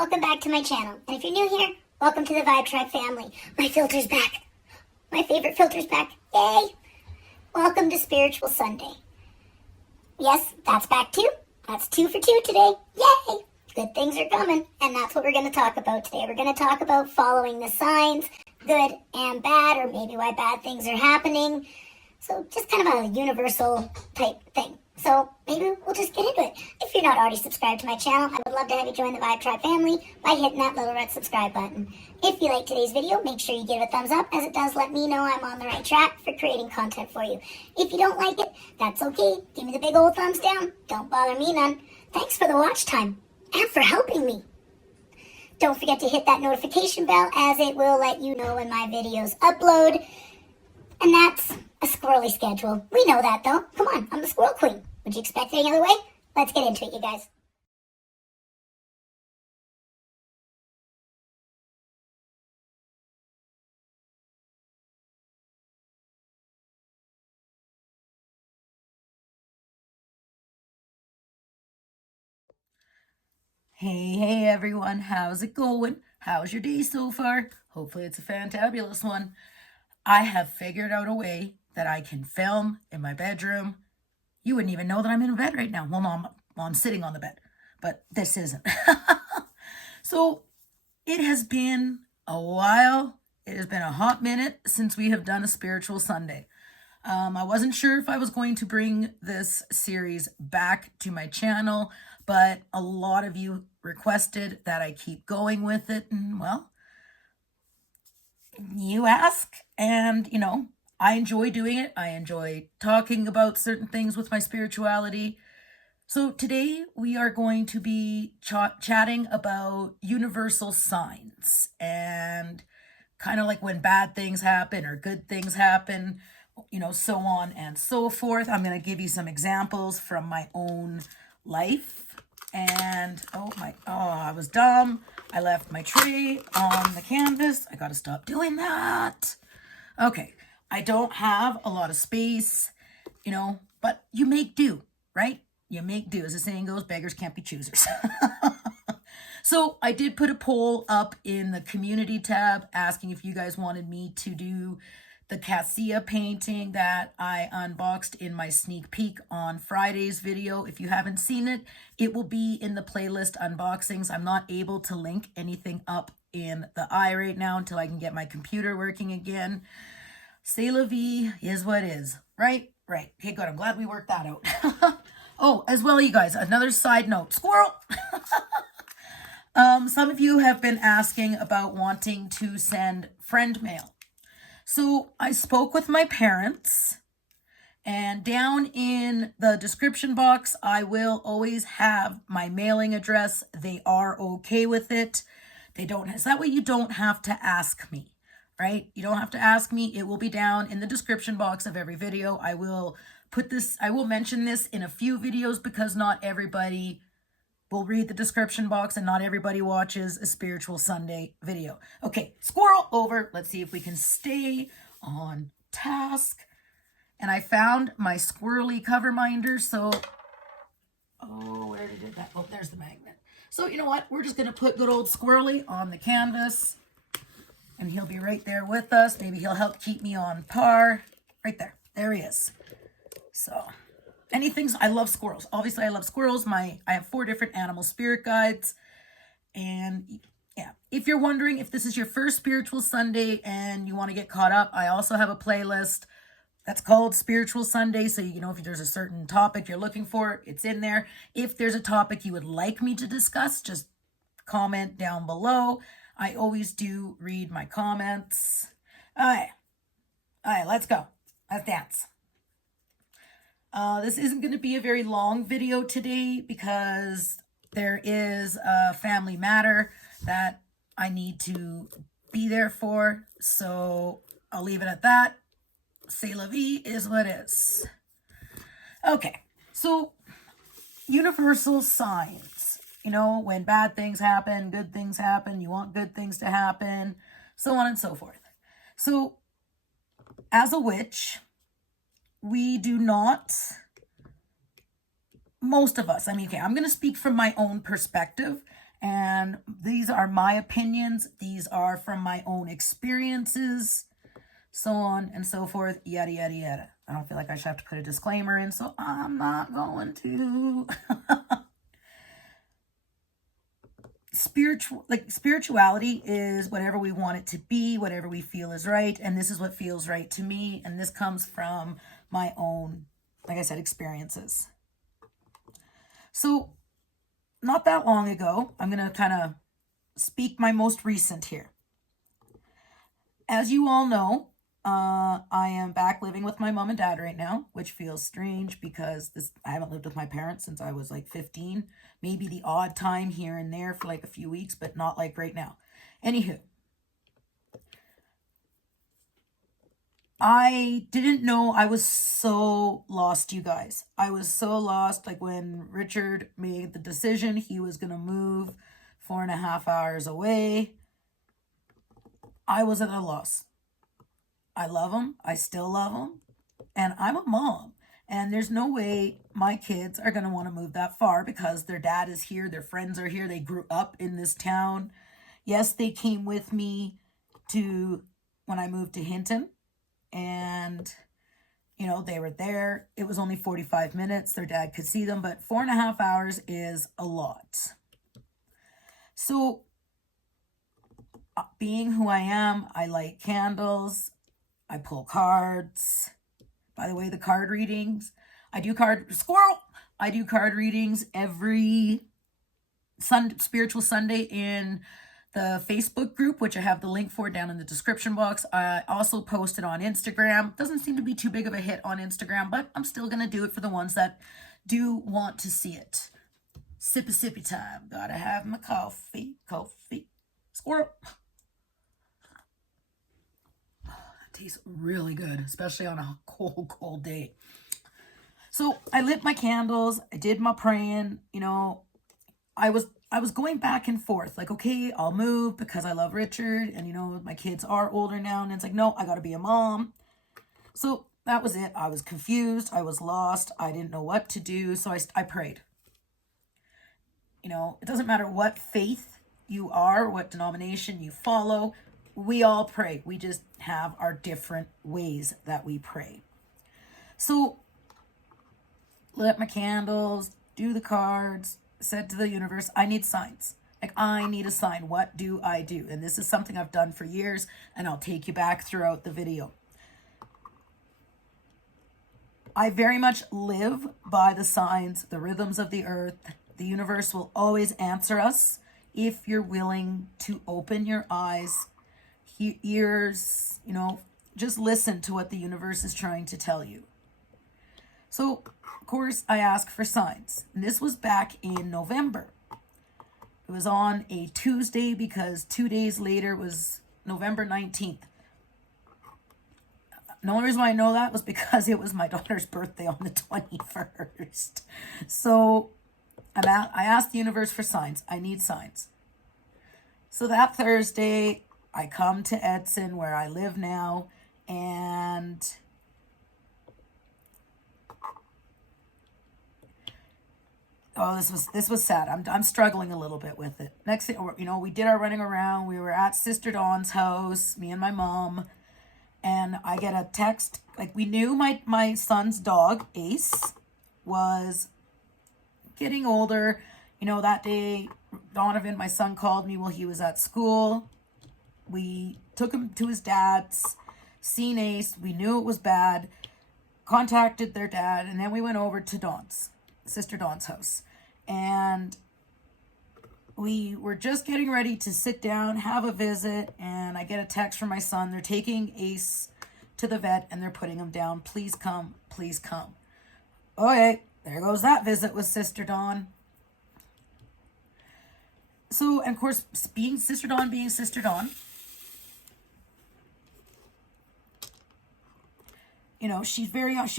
welcome back to my channel. And if you're new here, welcome to the Vibetribe family. My filter's back. My favorite filter's back. Yay! Welcome to Spiritual Sunday. Yes, that's back too. That's 2 for 2 today. Yay! Good things are coming, and that's what we're going to talk about today. We're going to talk about following the signs, good and bad, or maybe why bad things are happening. So just kind of a universal type thing. So maybe we'll just get into it. If you're not already subscribed to my channel, I would love to have you join the Vibetribe family by hitting that little red subscribe button. If you like today's video, make sure you give it a thumbs up, as it does let me know I'm on the right track for creating content for you. If you don't like it, that's okay. Give me the big old thumbs down. Don't bother me none. Thanks for the watch time and for helping me. Don't forget to hit that notification bell, as it will let you know when my videos upload. And that's a squirrely schedule. We know that though. Come on, I'm the squirrel queen. Would you expect it any other way? Let's get into it, you guys. Hey everyone, how's it going? How's your day so far? Hopefully it's a fantabulous one. I have figured out a way that I can film in my bedroom. You wouldn't even know that I'm in bed right now. Well, I'm sitting on the bed, but this isn't. So it has been a while. It has been a hot minute since we have done a Spiritual Sunday. I wasn't sure if I was going to bring this series back to my channel, but a lot of you requested that I keep going with it. And well, you ask, and I enjoy doing it. I enjoy talking about certain things with my spirituality. So today we are going to be chatting about universal signs and kind of like when bad things happen or good things happen, so on and so forth. I'm going to give you some examples from my own life. And I was dumb. I left my tray on the canvas. I got to stop doing that. Okay, I don't have a lot of space, but you make do, right? You make do. As the saying goes, beggars can't be choosers. So I did put a poll up in the community tab asking if you guys wanted me to do the cassia painting that I unboxed in my sneak peek on Friday's video. If you haven't seen it, it will be in the playlist unboxings. I'm not able to link anything up in the eye right now until I can get my computer working again. C'est la vie is what is, right? Right. Okay, good. I'm glad we worked that out. Oh, as well, you guys, another side note, squirrel. Some of you have been asking about wanting to send friend mail. So I spoke with my parents, and down in the description box, I will always have my mailing address. They are okay with it. So that way you don't have to ask me, right? You don't have to ask me. It will be down in the description box of every video. I will mention this in a few videos because not everybody will read the description box and not everybody watches a Spiritual Sunday video. Okay, squirrel over. Let's see if we can stay on task. And I found my squirrely cover minder. So, where did that? Oh, there's the magnet. So you know what? We're just going to put good old squirrely on the canvas. And he'll be right there with us. Maybe he'll help keep me on par. Right there. There he is. So I love squirrels. Obviously, I love squirrels. I have 4 different animal spirit guides. And yeah, if you're wondering if this is your first Spiritual Sunday and you want to get caught up, I also have a playlist that's called Spiritual Sunday. So, if there's a certain topic you're looking for, it's in there. If there's a topic you would like me to discuss, just comment down below. I always do read my comments. All right, let's go. Let's dance. This isn't going to be a very long video today because there is a family matter that I need to be there for. So I'll leave it at that. C'est la vie is what is. Okay, so universal signs. When bad things happen, good things happen, you want good things to happen, so on and so forth. So as a witch, we do not, most of us, I'm going to speak from my own perspective And these are my opinions. These are from my own experiences, so on and so forth, yada, yada, yada. I don't feel like I should have to put a disclaimer in, so I'm not going to. Spirituality is whatever we want it to be, whatever we feel is right. And this is what feels right to me. And this comes from my own, like I said, experiences. So not that long ago, I'm going to kind of speak my most recent here. As you all know, I am back living with my mom and dad right now, which feels strange because I haven't lived with my parents since I was like 15. Maybe the odd time here and there for like a few weeks, but not like right now. Anywho, I didn't know I was so lost, you guys. I was so lost. Like when Richard made the decision he was going to move 4.5 hours away, I was at a loss. I love him. I still love him. And I'm a mom. And there's no way my kids are going to want to move that far because their dad is here. Their friends are here. They grew up in this town. Yes, they came with me to when I moved to Hinton. And, you know, they were there. It was only 45 minutes. Their dad could see them. But 4.5 hours is a lot. So being who I am, I light candles. I pull cards. By the way, the card readings, I do card readings every Spiritual Sunday in the Facebook group, which I have the link for down in the description box. I also post it on Instagram. Doesn't seem to be too big of a hit on Instagram, but I'm still going to do it for the ones that do want to see it. Sippy time. Gotta have my coffee. Squirrel. Tastes really good, especially on a cold day. So I lit my candles. I did my praying. You know, I was going back and forth. Like, okay, I'll move because I love Richard. And, you know, my kids are older now. And it's like, no, I got to be a mom. So that was it. I was confused. I was lost. I didn't know what to do. So I prayed. You know, it doesn't matter what faith you are, what denomination you follow. We all pray. We just have our different ways that we pray. So, lit my candles, do the cards, said to the universe, I need signs. Like, I need a sign. What do I do? And this is something I've done for years, and I'll take you back throughout the video. I very much live by the signs, the rhythms of the earth. The universe will always answer us if you're willing to open your eyes, ears, you know, just listen to what the universe is trying to tell you. So, of course, I ask for signs. And this was back in November. It was on a Tuesday because 2 days later was November 19th. The only reason why I know that was because it was my daughter's birthday on the 21st. So, I asked the universe for signs. I need signs. So that Thursday, I come to Edson where I live now, and this was sad. I'm struggling a little bit with it. Next thing, you know, we did our running around. We were at Sister Dawn's house, me and my mom, and I get a text. Like, we knew my son's dog, Ace, was getting older. You know, that day, Donovan, my son, called me while he was at school. We took him to his dad's, seen Ace. We knew it was bad. Contacted their dad, and then we went over to Sister Dawn's house. And we were just getting ready to sit down, have a visit, and I get a text from my son. They're taking Ace to the vet, and they're putting him down. Please come, please come. Okay, there goes that visit with Sister Dawn. So, and of course, being Sister Dawn, you know, she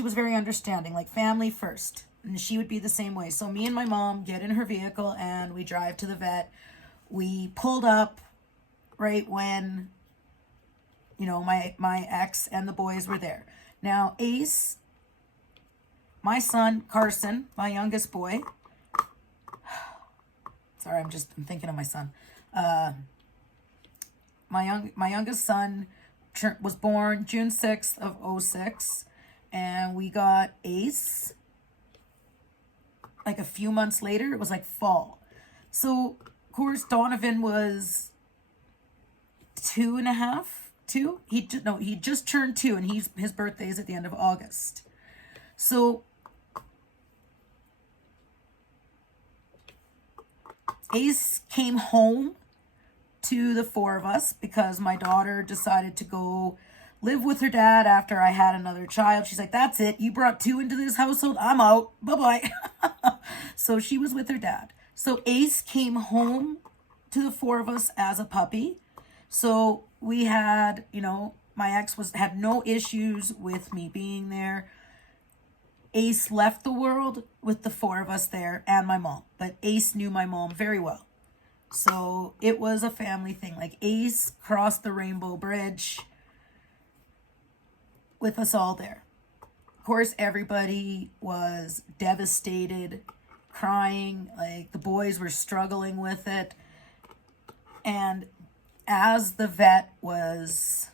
was very understanding, like family first. And she would be the same way. So me and my mom get in her vehicle and we drive to the vet. We pulled up right when, you know, my ex and the boys were there. Now, Ace, my son, Carson, my youngest boy, Sorry, I'm thinking of my son. My youngest son was born June 6th of '06, and we got Ace like a few months later. It was like fall. So, of course, Donovan was 2.5, 2. He just turned 2, and his birthday is at the end of August. So Ace came home to the 4 of us because my daughter decided to go live with her dad after I had another child. She's like, that's it. You brought 2 into this household. I'm out. Bye-bye. So she was with her dad. So Ace came home to the 4 of us as a puppy. So we had, my ex had no issues with me being there. Ace left the world with the 4 of us there and my mom. But Ace knew my mom very well. So it was a family thing. Like, Ace crossed the Rainbow Bridge with us all there. Of course, everybody was devastated, crying. Like, the boys were struggling with it. And as the vet was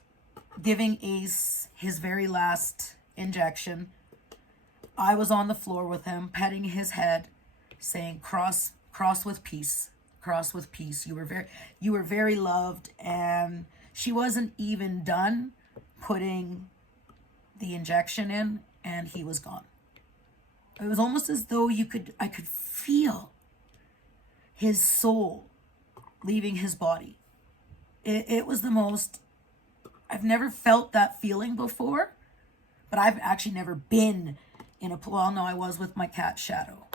giving Ace his very last injection, I was on the floor with him, petting his head, saying, cross with peace. Cross with peace. You were very loved. And she wasn't even done putting the injection in, and he was gone. It was almost as though I could feel his soul leaving his body. It was the most, I've never felt that feeling before, but I've actually never been in a, well, no, I was with my cat Shadow.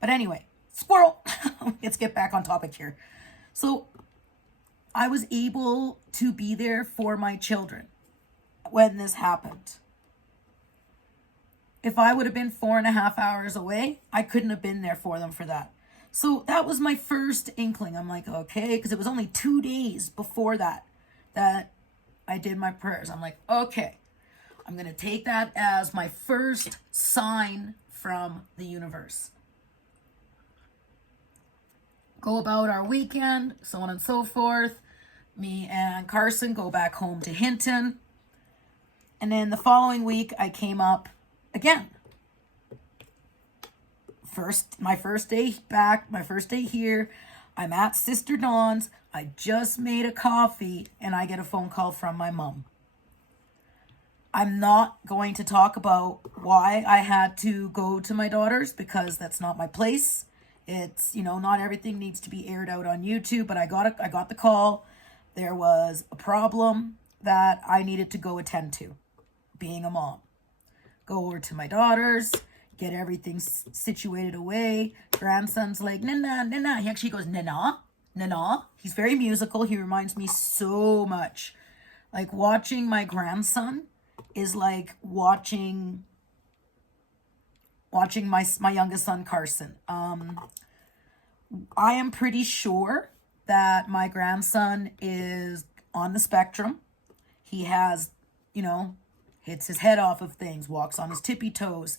But anyway, squirrel. Let's get back on topic here. So I was able to be there for my children when this happened. If I would have been 4.5 hours away, I couldn't have been there for them for that. So that was my first inkling. I'm like, okay, because it was only 2 days before that I did my prayers. I'm like, okay, I'm going to take that as my first sign from the universe. Go about our weekend, so on and so forth. Me and Carson go back home to Hinton. And then the following week, I came up again. My first day back, my first day here. I'm at Sister Dawn's. I just made a coffee, and I get a phone call from my mom. I'm not going to talk about why I had to go to my daughter's, because that's not my place. It's, not everything needs to be aired out on YouTube, but I got the call. There was a problem that I needed to go attend to, being a mom. Go over to my daughter's, get everything situated away. Grandson's like, Nana, Nana. He actually goes, Nana, Nana. He's very musical. He reminds me so much. Like, watching my grandson is like watching my youngest son, Carson. I am pretty sure that my grandson is on the spectrum. He has, hits his head off of things, walks on his tippy toes.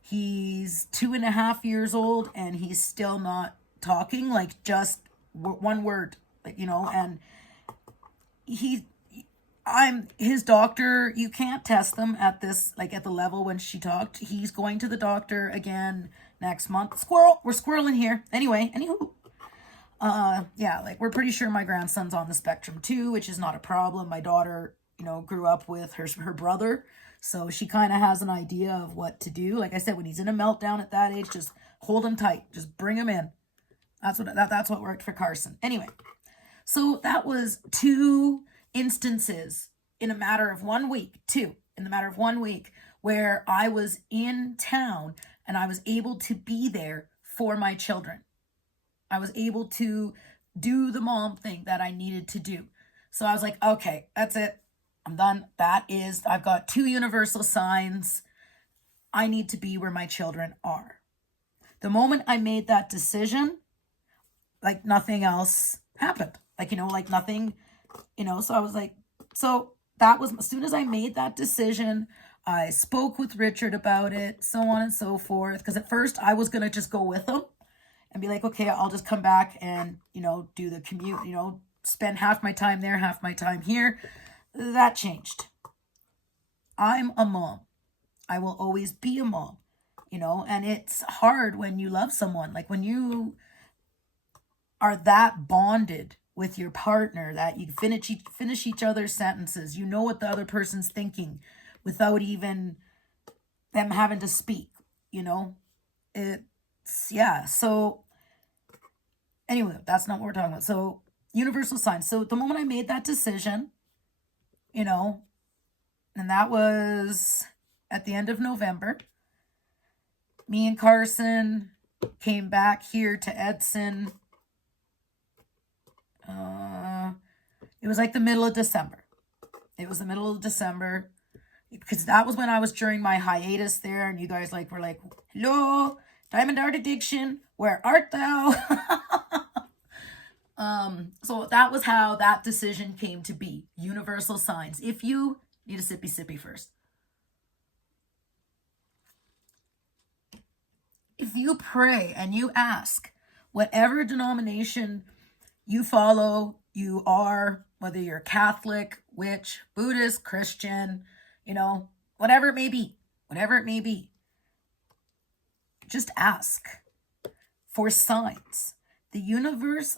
He's 2.5 years old, and he's still not talking, like just one word, and I'm his doctor. You can't test them at this, like at the level when she talked. He's going to the doctor again next month. Squirrel, we're squirreling here. Anywho, we're pretty sure my grandson's on the spectrum too, which is not a problem. My daughter, grew up with her brother, so she kind of has an idea of what to do. Like I said, when he's in a meltdown at that age, just hold him tight, just bring him in. That's what worked for Carson. Anyway, so that was 2 instances in a matter of 1 week, where I was in town and I was able to be there for my children. I was able to do the mom thing that I needed to do. So I was like, okay, that's it. I'm done. I've got 2 universal signs. I need to be where my children are. The moment I made that decision, like nothing else happened. Like nothing, so I was like, so that was, as soon as I made that decision, I spoke with Richard about it, so on and so forth. Because at first I was going to just go with him and be like, okay, I'll just come back and, do the commute, spend half my time there, half my time here. That changed. I'm a mom. I will always be a mom, and it's hard when you love someone. Like when you are that bonded with your partner that you finish each other's sentences, you know what the other person's thinking without even them having to speak, So anyway, that's not what we're talking about. So universal signs. So the moment I made that decision, and that was at the end of November, me and Carson came back here to Edson. It was like the middle of December. It was the middle of December because that was when I was during my hiatus there, and you guys were like, hello, Diamond Art Addiction, where art thou? So that was how that decision came to be. Universal signs. If you need a sippy first. If you pray and you ask, whatever denomination you follow, you are, whether you're Catholic, witch, Buddhist, Christian, whatever it may be, just ask for signs. The universe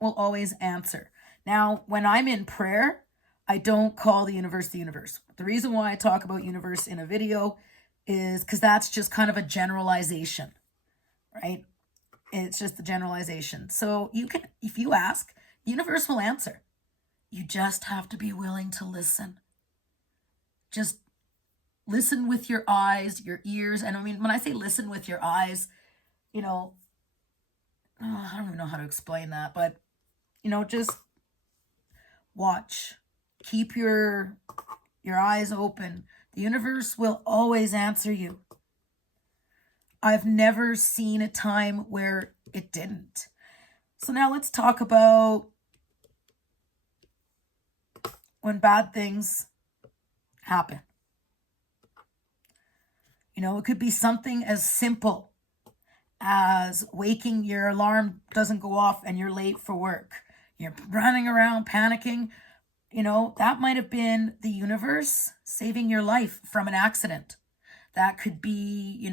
will always answer. Now, when I'm in prayer, I don't call the universe the universe. The reason why I talk about universe in a video is because that's just kind of a generalization, right? It's just the generalization. So you can, if you ask, the universe will answer. You just have to be willing to listen. Just listen with your eyes, your ears. And I mean, when I say listen with your eyes, I don't even know how to explain that, but, just watch. Keep your eyes open. The universe will always answer you. I've never seen a time where it didn't. So now let's talk about when bad things happen. It could be something as simple as waking, your alarm doesn't go off and you're late for work. You're running around panicking. That might have been the universe saving your life from an accident. That could be,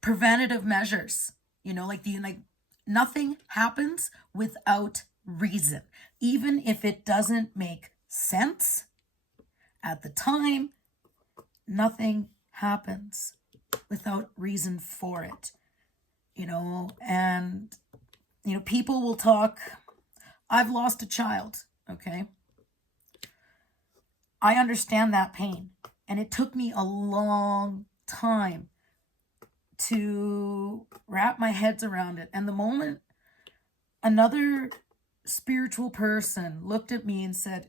preventative measures, nothing happens without reason. Even if it doesn't make sense at the time, nothing happens without reason for it, and, people will talk. I've lost a child, okay? I understand that pain, and it took me a long time to wrap my head around it. And the moment another spiritual person looked at me and said,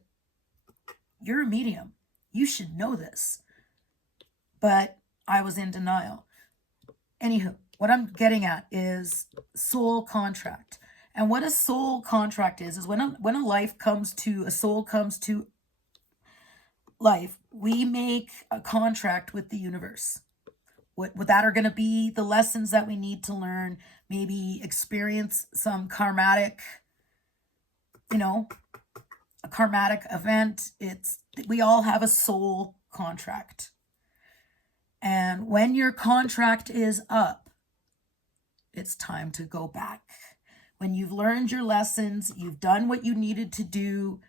you're a medium, you should know this. But I was in denial. Anywho, what I'm getting at is soul contract. And what a soul contract is when a life comes to, a soul comes to life, we make a contract with the universe. What that are going to be the lessons that we need to learn, maybe experience some karmatic, a karmatic event. We all have a soul contract. And when your contract is up, it's time to go back. When you've learned your lessons, you've done what you needed to do,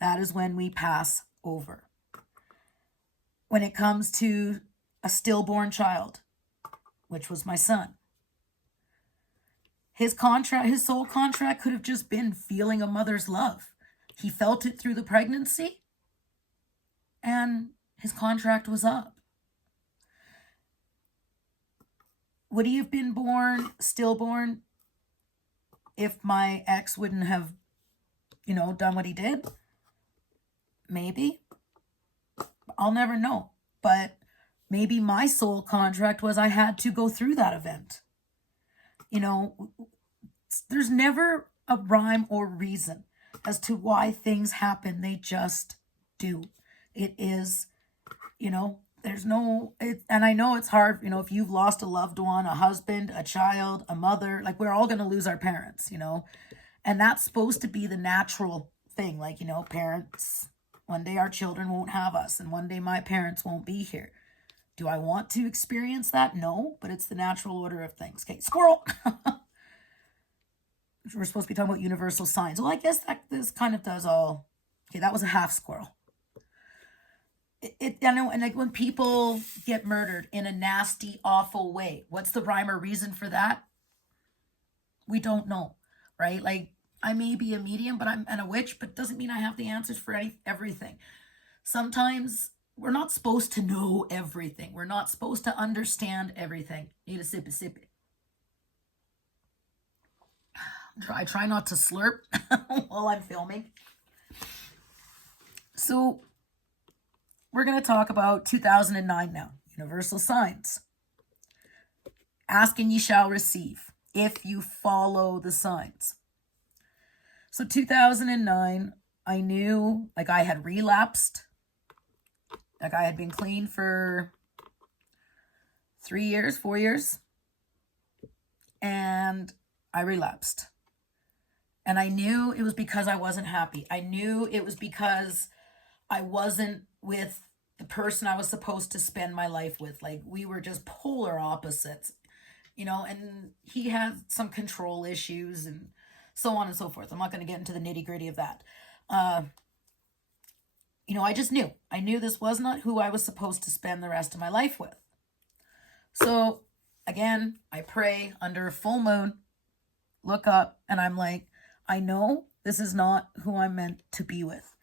that is when we pass over. When it comes to a stillborn child, which was my son, his soul contract could have just been feeling a mother's love. He felt it through the pregnancy, and his contract was up. Would he have been born stillborn if my ex wouldn't have, done what he did? Maybe. I'll never know. But maybe my soul contract was I had to go through that event. There's never a rhyme or reason as to why things happen. They just do. It is, there's no it, and I know it's hard, if you've lost a loved one, a husband, a child, a mother, like we're all going to lose our parents, and that's supposed to be the natural thing. Like, parents, one day our children won't have us, and one day my parents won't be here. Do I want to experience that? No, but it's the natural order of things. Okay, squirrel. We're supposed to be talking about universal signs. Well, I guess this kind of does all. Okay, that was a half squirrel. I know, and like when people get murdered in a nasty, awful way, what's the rhyme or reason for that? We don't know, right? Like, I may be a medium, and a witch, but doesn't mean I have the answers for everything. Sometimes we're not supposed to know everything. We're not supposed to understand everything. Need a sip. I try not to slurp while I'm filming. So we're going to talk about 2009 now. Universal signs. Ask and ye shall receive if you follow the signs. So 2009, I knew, like, I had relapsed. Like, I had been clean for 4 years. And I relapsed. And I knew it was because I wasn't happy. I knew it was because I wasn't with the person I was supposed to spend my life with. Like, we were just polar opposites, and he had some control issues and so on and so forth. I'm not going to get into the nitty gritty of that. I just knew. I knew this was not who I was supposed to spend the rest of my life with. So, again, I pray under a full moon, look up, and I'm like, I know this is not who I'm meant to be with.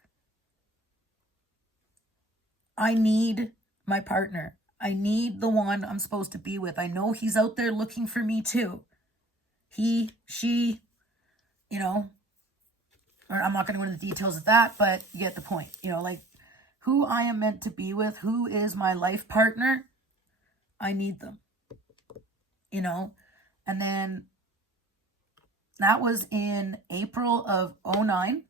I need my partner. I need the one I'm supposed to be with. I know he's out there looking for me too. He, she, or I'm not going to go into the details of that, but you get the point. Like who I am meant to be with, who is my life partner, I need them. And then that was in April of 2009.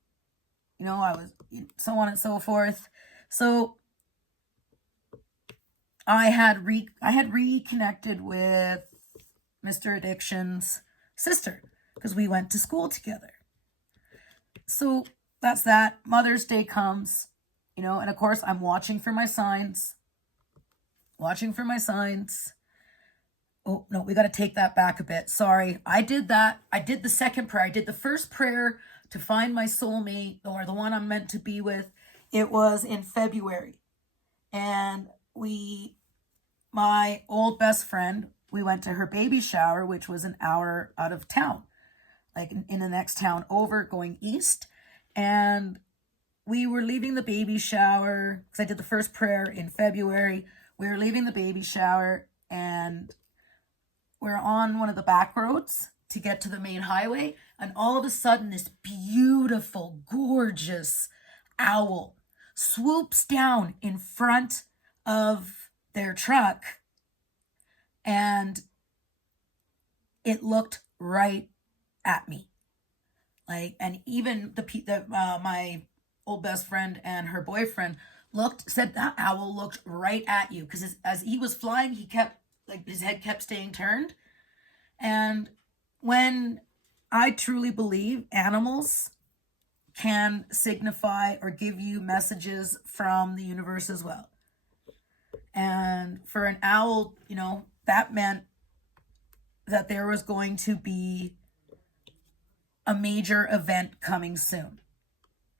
I was so on and so forth. So I had reconnected with Mr. Addiction's sister because we went to school together. So that's that. Mother's Day comes, and of course I'm watching for my signs. Oh, no, we got to take that back a bit. Sorry. I did that. I did the second prayer. I did the first prayer to find my soulmate or the one I'm meant to be with. It was in February. And my old best friend, we went to her baby shower, which was an hour out of town, like in the next town over, going east. And we were leaving the baby shower because I did the first prayer in February. We were leaving the baby shower and we're on one of the back roads to get to the main highway. And all of a sudden, this beautiful, gorgeous owl swoops down in front of their truck. And it looked right at me. And even my old best friend and her boyfriend said that owl looked right at you. Because as he was flying, his head kept staying turned. And when I truly believe animals can signify or give you messages from the universe as well. And for an owl, that meant that there was going to be a major event coming soon.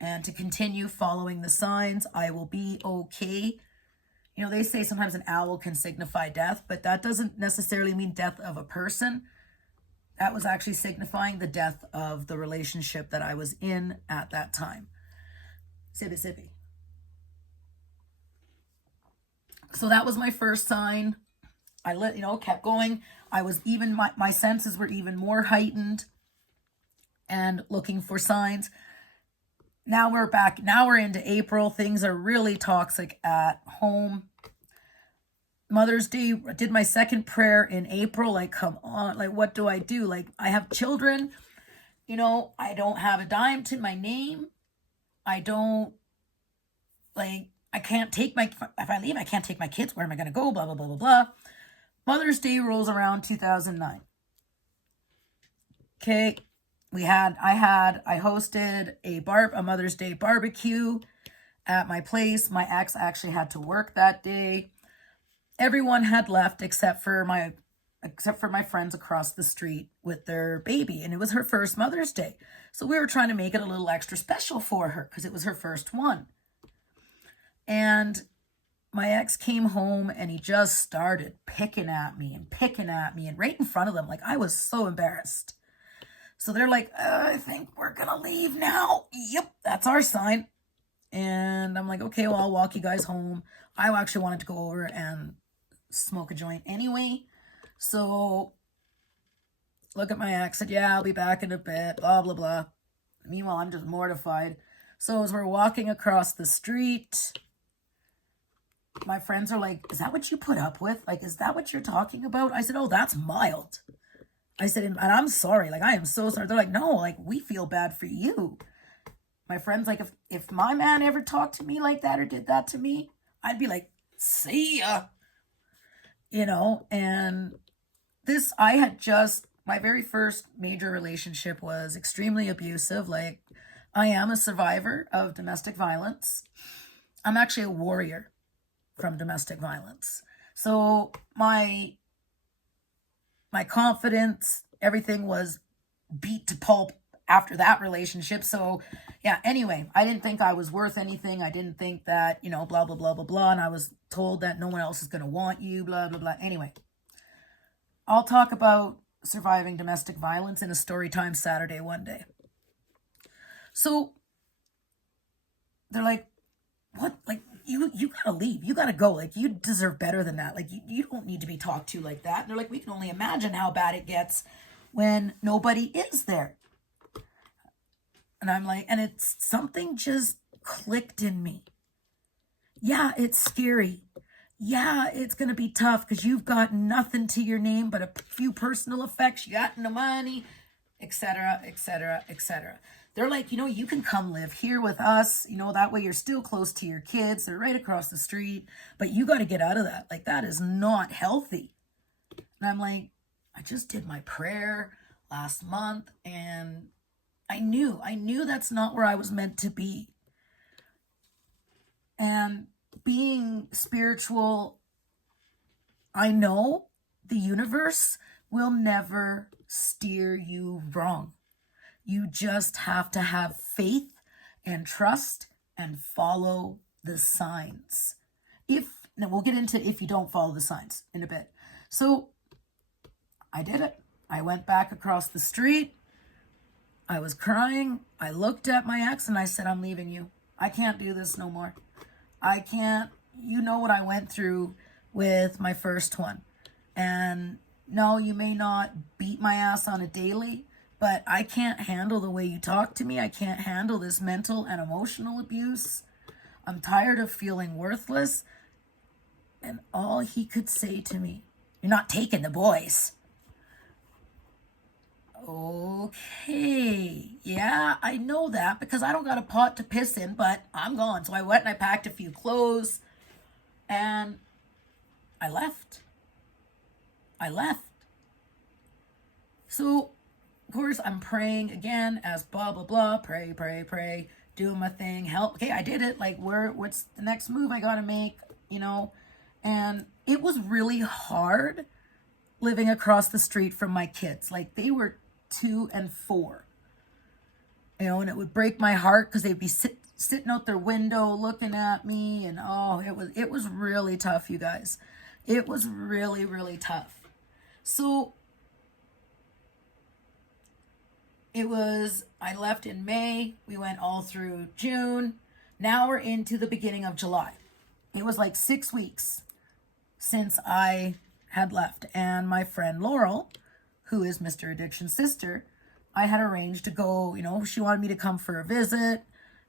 And to continue following the signs, I will be okay. They say sometimes an owl can signify death, but that doesn't necessarily mean death of a person. That was actually signifying the death of the relationship that I was in at that time. Sippy. So that was my first sign. I kept going. I was even, my senses were even more heightened and looking for signs. Now we're back. Now we're into April. Things are really toxic at home. Mother's Day, I did my second prayer in April. Like, come on. Like, what do I do? Like, I have children. I don't have a dime to my name. I don't, if I leave, I can't take my kids. Where am I going to go? Blah, blah, blah, blah, blah. Mother's Day rolls around 2009. Okay. I hosted a Mother's Day barbecue at my place. My ex actually had to work that day. Everyone had left except for my friends across the street with their baby, and it was her first Mother's Day. So we were trying to make it a little extra special for her because it was her first one. And my ex came home and he just started picking at me and right in front of them. Like, I was so embarrassed. So they're like, I think we're gonna leave now. Yep, that's our sign. And I'm like, okay, well, I'll walk you guys home. I actually wanted to go over and smoke a joint anyway. So look at my ex, said, yeah, I'll be back in a bit, blah, blah, blah. Meanwhile, I'm just mortified. So as we're walking across the street, my friends are like, is that what you put up with? Like, is that what you're talking about? I said, oh, that's mild. I said, and I'm sorry. Like, I am so sorry. They're like, no, like, we feel bad for you. My friend's like, if my man ever talked to me like that or did that to me, I'd be like, see ya. And my very first major relationship was extremely abusive. Like, I am a survivor of domestic violence. I'm actually a warrior from domestic violence. So my confidence, everything was beat to pulp after that relationship. So yeah, anyway, I didn't think I was worth anything. I didn't think that, blah, blah, blah, blah, blah. And I was told that no one else is going to want you, blah, blah, blah. Anyway, I'll talk about surviving domestic violence in a StoryTime Saturday one day. So they're like, what? Like, you gotta leave. You gotta go. Like, you deserve better than that. Like, you don't need to be talked to like that. And they're like, we can only imagine how bad it gets when nobody is there. And I'm like, and it's something just clicked in me. Yeah, it's scary. Yeah, it's going to be tough because you've got nothing to your name but a few personal effects. You got no money, etc., etc., etc. They're like, you can come live here with us. That way you're still close to your kids. They're right across the street. But you got to get out of that. Like, that is not healthy. And I'm like, I just did my prayer last month and I knew that's not where I was meant to be. And being spiritual, I know the universe will never steer you wrong. You just have to have faith and trust and follow the signs. Now we'll get into if you don't follow the signs in a bit. So I did it. I went back across the street. I was crying. I looked at my ex and I said, I'm leaving you. I can't do this no more. I can't. You know what I went through with my first one. And no, you may not beat my ass on a daily, but I can't handle the way you talk to me. I can't handle this mental and emotional abuse. I'm tired of feeling worthless. And all he could say to me, you're not taking the boys. Okay, yeah, I know that because I don't got a pot to piss in, but I'm gone. So I went and I packed a few clothes and I left. So, of course, I'm praying again as blah, blah, blah, pray, doing my thing, help. Okay, I did it. Like, what's the next move I got to make, And it was really hard living across the street from my kids. Like, they were 2 and 4, and it would break my heart because they'd be sitting out their window looking at me, and it was really tough, you guys. It was really, really tough. So I left in May. We went all through June. Now we're into the beginning of July. It was like 6 weeks since I had left, and my friend Laurel, who is Mr. Addiction's sister, I had arranged to go, she wanted me to come for a visit.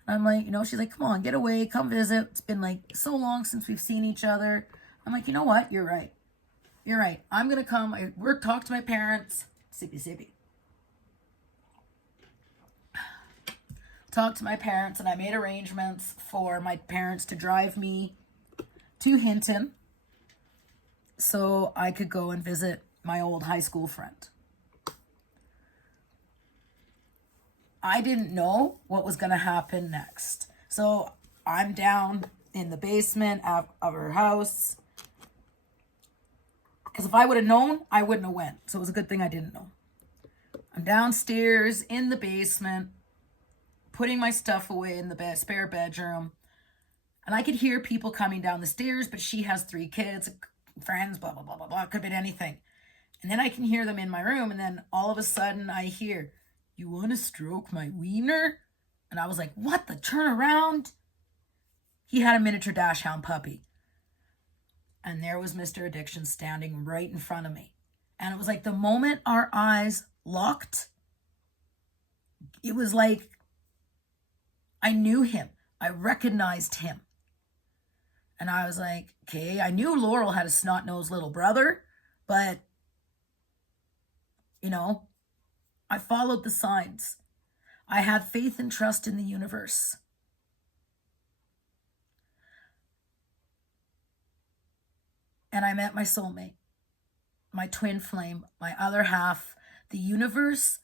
And I'm like, she's like, come on, get away, come visit. It's been like so long since we've seen each other. I'm like, you know what? You're right. I'm going to come. Talk to my parents. Sippy. talked to my parents, and I made arrangements for my parents to drive me to Hinton so I could go and visit my old high school friend. I didn't know what was going to happen next. So I'm down in the basement of her house. Because if I would have known, I wouldn't have went. So it was a good thing I didn't know. I'm downstairs in the basement, putting my stuff away in the spare bedroom. And I could hear people coming down the stairs, but she has 3 kids, friends, blah, blah, blah, blah, blah. Could have been anything. And then I can hear them in my room. And then all of a sudden I hear, "You want to stroke my wiener?" And I was like, what the? Turn around. He had a miniature dachshund puppy. And there was Mr. Addiction standing right in front of me. And it was like the moment our eyes locked, it was like I knew him. I recognized him. And I was like, okay, I knew Laurel had a snot-nosed little brother, but, you know, I followed the signs. I had faith and trust in the universe. And I met my soulmate, my twin flame, my other half. The universe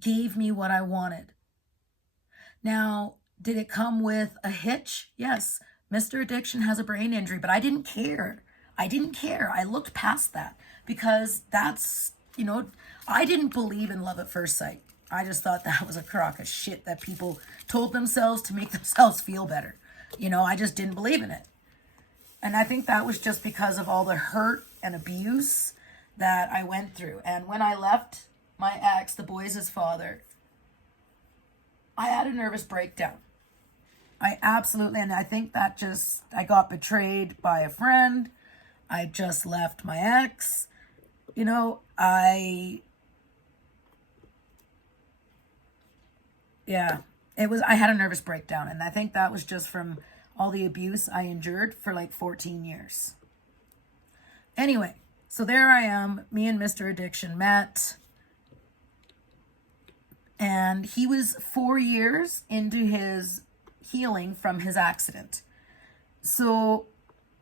gave me what I wanted. Now, did it come with a hitch? Yes. Mr. Addiction has a brain injury, but I didn't care. I didn't care. I looked past that because that's, I didn't believe in love at first sight. I just thought that was a crock of shit that people told themselves to make themselves feel better. I just didn't believe in it. And I think that was just because of all the hurt and abuse that I went through. And when I left my ex, the boys' father, I had a nervous breakdown. And I think that I got betrayed by a friend. I just left my ex. I had a nervous breakdown. And I think that was just from all the abuse I endured for like 14 years. Anyway, so there I am, me and Mr. Addiction met. And he was 4 years into his healing from his accident. So,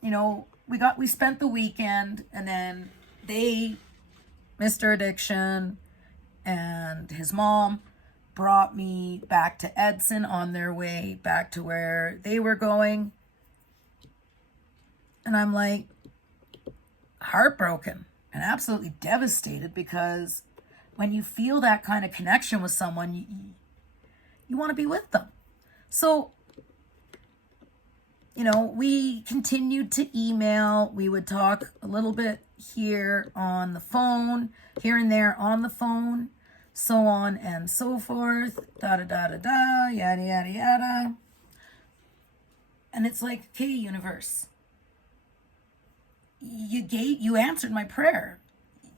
we spent the weekend, and then Mr. Addiction and his mom brought me back to Edson on their way back to where they were going. And I'm like heartbroken and absolutely devastated because when you feel that kind of connection with someone, you want to be with them. So, we continued to email. We would talk a little bit here on the phone, here and there on the phone, so on and so forth, yada, yada, yada. And it's like, okay, universe, you answered my prayer.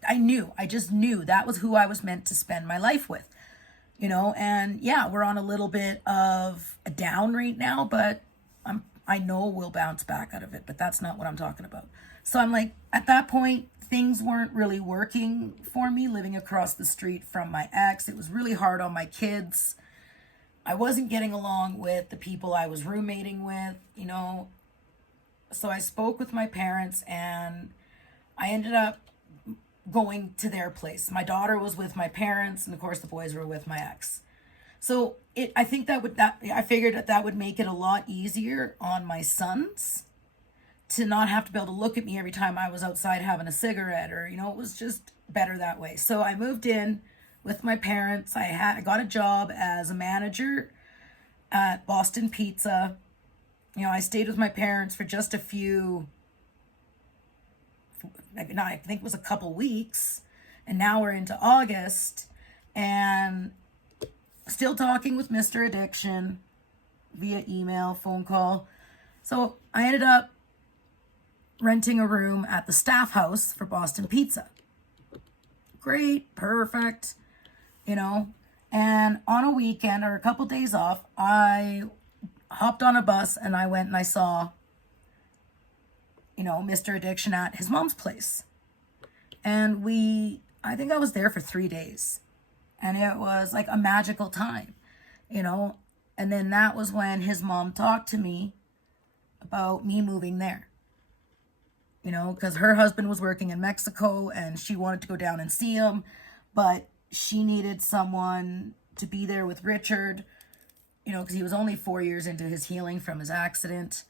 I just knew that was who I was meant to spend my life with, and yeah, we're on a little bit of a down right now, but I know we'll bounce back out of it, but that's not what I'm talking about. So I'm like, at that point, things weren't really working for me living across the street from my ex. It was really hard on my kids. I wasn't getting along with the people I was roommating with, So I spoke with my parents and I ended up going to their place. My daughter was with my parents, and of course the boys were with my ex. So I figured that would make it a lot easier on my sons to not have to be able to look at me every time I was outside having a cigarette, or, it was just better that way. So I moved in with my parents. I got a job as a manager at Boston Pizza. I stayed with my parents for just I think it was a couple weeks, and now we're into August, and still talking with Mr. Addiction via email, phone call. So I ended up renting a room at the staff house for Boston Pizza. Great, perfect, and on a weekend or a couple days off, I hopped on a bus and I went and I saw, Mr. Addiction at his mom's place. And I think I was there for 3 days. And it was like a magical time. you know. And then that was when his mom talked to me about me moving there, you know, because her husband was working in Mexico and she wanted to go down and see him, but she needed someone to be there with Richard, you know, because he was only 4 years into his healing from his accident,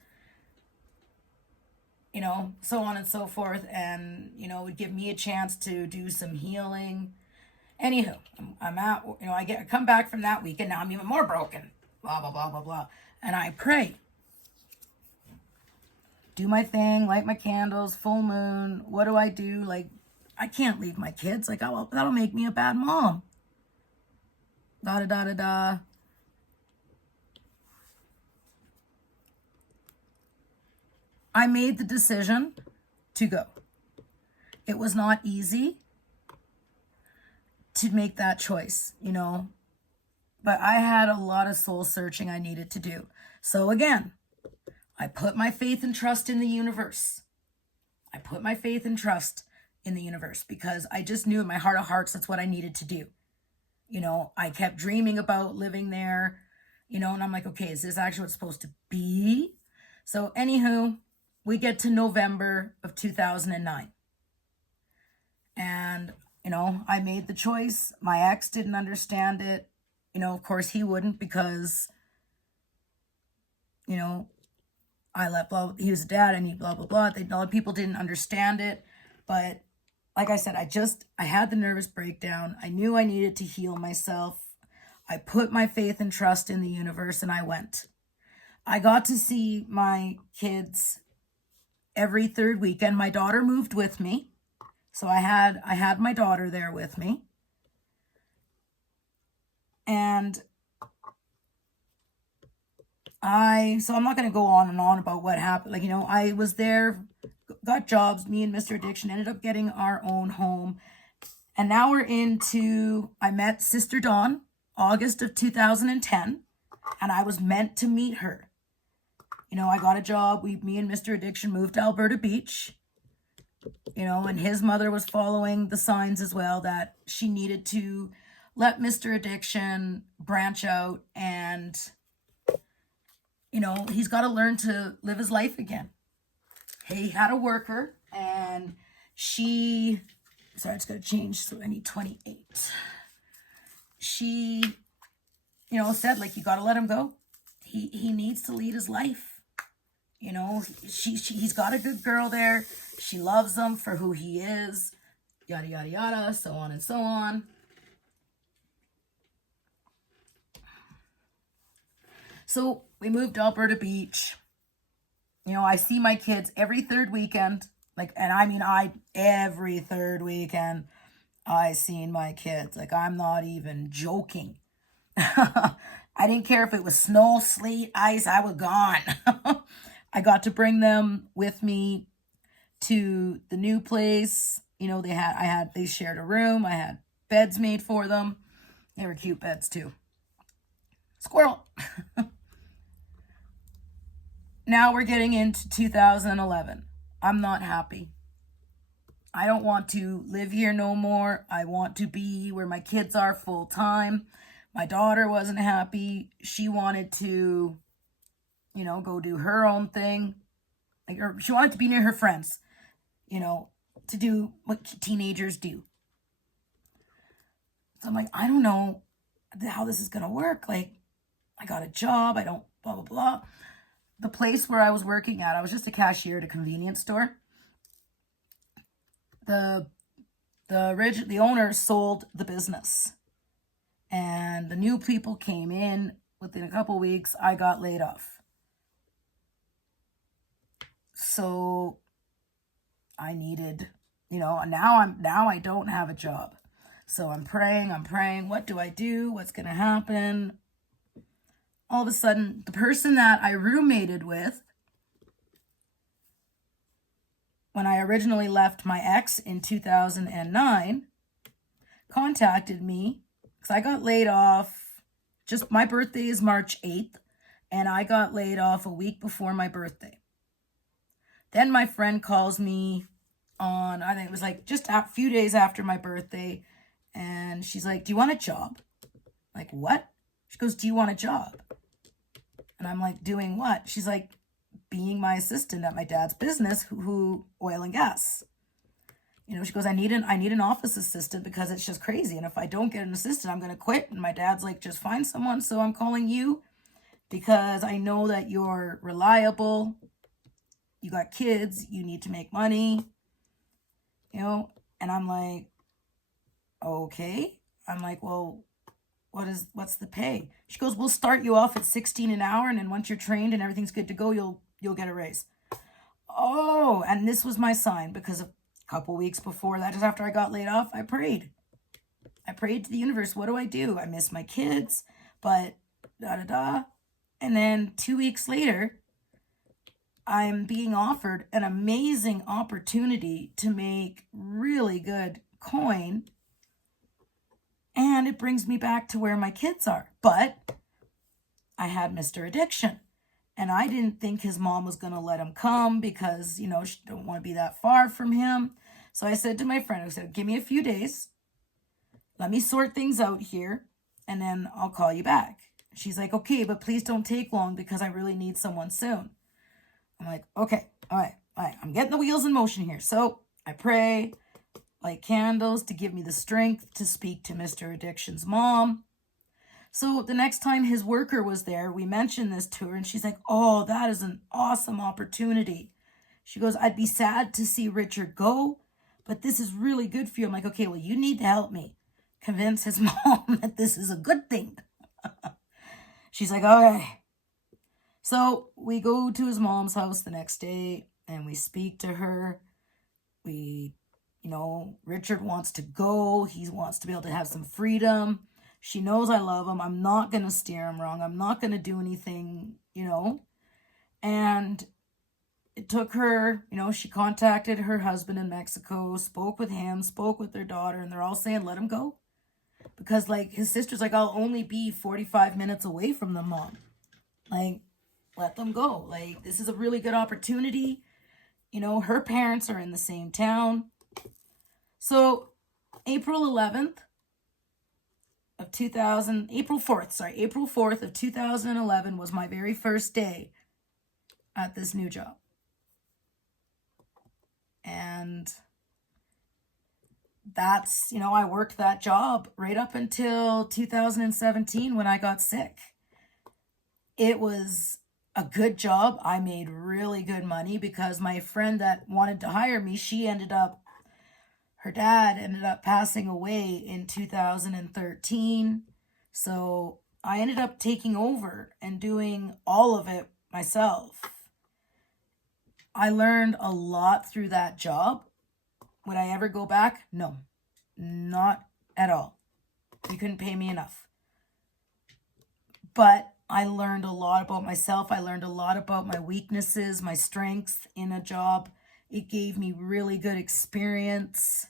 you know, so on and so forth. And, you know, it would give me a chance to do some healing. Anywho, I'm out, you know, I come back from that week and now I'm even more broken, blah, blah, blah, blah, blah. And I pray, do my thing, light my candles, full moon. What do I do? Like, I can't leave my kids. Like, oh, that'll make me a bad mom. Da da da da da. I made the decision to go. It was not easy to make that choice, you know, but I had a lot of soul searching I needed to do. So again, I put my faith and trust in the universe. I put my faith and trust in the universe because I just knew in my heart of hearts that's what I needed to do. You know, I kept dreaming about living there, you know, and I'm like, okay, is this actually what's supposed to be? So anywho, we get to November of 2009. And, you know, I made the choice. My ex didn't understand it. You know, of course he wouldn't because, you know, he was a dad and he blah, blah, blah. A lot of people didn't understand it. But like I said, I had the nervous breakdown. I knew I needed to heal myself. I put my faith and trust in the universe and I went. I got to see my kids every third weekend. My daughter moved with me. So I had my daughter there with me. And so I'm not going to go on and on about what happened. Like, you know, I was there, got jobs. Me and Mr. Addiction ended up getting our own home. And now I met Sister Dawn, August of 2010. And I was meant to meet her. You know, I got a job. Me and Mr. Addiction moved to Alberta Beach. You know, and his mother was following the signs as well that she needed to let Mr. Addiction branch out and, you know, he's got to learn to live his life again. He had a worker and sorry, it's going to change, so I need 28. She, you know, said, like, you got to let him go. He needs to lead his life. You know, he's got a good girl there. She loves him for who he is. Yada, yada, yada, so on and so on. So we moved to Alberta Beach. You know, I see my kids every third weekend. Like, and I mean, every third weekend, I seen my kids. Like, I'm not even joking. I didn't care if it was snow, sleet, ice, I was gone. I got to bring them with me to the new place. You know, they shared a room. I had beds made for them. They were cute beds too. Squirrel. Now we're getting into 2011. I'm not happy. I don't want to live here no more. I want to be where my kids are full time. My daughter wasn't happy. She wanted to, you know, go do her own thing. Or she wanted to be near her friends, you know, to do what teenagers do. So I'm like, I don't know how this is going to work. Like, I got a job. I don't blah, blah, blah. The place where I was working at, I was just a cashier at a convenience store. The owner sold the business. And the new people came in. Within a couple weeks, I got laid off. So I needed, you know, now I don't have a job. So I'm praying. What do I do? What's going to happen? All of a sudden, the person that I roommated with when I originally left my ex in 2009 contacted me because I got laid off. Just my birthday is March 8th, and I got laid off a week before my birthday. Then my friend calls me on, I think it was like just a few days after my birthday, and she's like, do you want a job? Like, what? She goes, do you want a job? And I'm like, doing what? She's like, being my assistant at my dad's business, who oil and gas. You know, she goes, I need an office assistant because it's just crazy. And if I don't get an assistant, I'm going to quit. And my dad's like, just find someone. So I'm calling you because I know that you're reliable. You got kids. You need to make money. You know, and I'm like, okay. I'm like, well, what's the pay? She goes, we'll start you off at 16 an hour. And then once you're trained and everything's good to go, you'll get a raise. Oh, and this was my sign because a couple weeks before that, just after I got laid off, I prayed. I prayed to the universe. What do? I miss my kids, but da-da-da. And then 2 weeks later, I'm being offered an amazing opportunity to make really good coin. And it brings me back to where my kids are. But I had Mr. Addiction. And I didn't think his mom was going to let him come because, you know, she don't want to be that far from him. So I said to my friend, I said, give me a few days. Let me sort things out here. And then I'll call you back. She's like, okay, but please don't take long because I really need someone soon. I'm like, okay, all right. I'm getting the wheels in motion here. So I pray, light candles to give me the strength to speak to Mr. Addiction's mom. So the next time his worker was there, we mentioned this to her and she's like, oh, that is an awesome opportunity. She goes, I'd be sad to see Richard go, but this is really good for you. I'm like, okay, well, you need to help me convince his mom that this is a good thing. She's like, okay. So we go to his mom's house the next day and we speak to her. Richard wants to go. He wants to be able to have some freedom. She knows I love him. I'm not going to steer him wrong. I'm not going to do anything, And it took her, she contacted her husband in Mexico, spoke with him, spoke with their daughter, and they're all saying, let him go. Because, his sister's like, I'll only be 45 minutes away from them, Mom. Let them go. This is a really good opportunity. Her parents are in the same town. So, April 4th of 2011 was my very first day at this new job. And that's, I worked that job right up until 2017 when I got sick. It was a good job. I made really good money because my friend that wanted to hire me, her dad ended up passing away in 2013. So I ended up taking over and doing all of it myself. I learned a lot through that job. Would I ever go back? No, not at all. You couldn't pay me enough. But I learned a lot about myself. I learned a lot about my weaknesses, my strengths in a job. It gave me really good experience.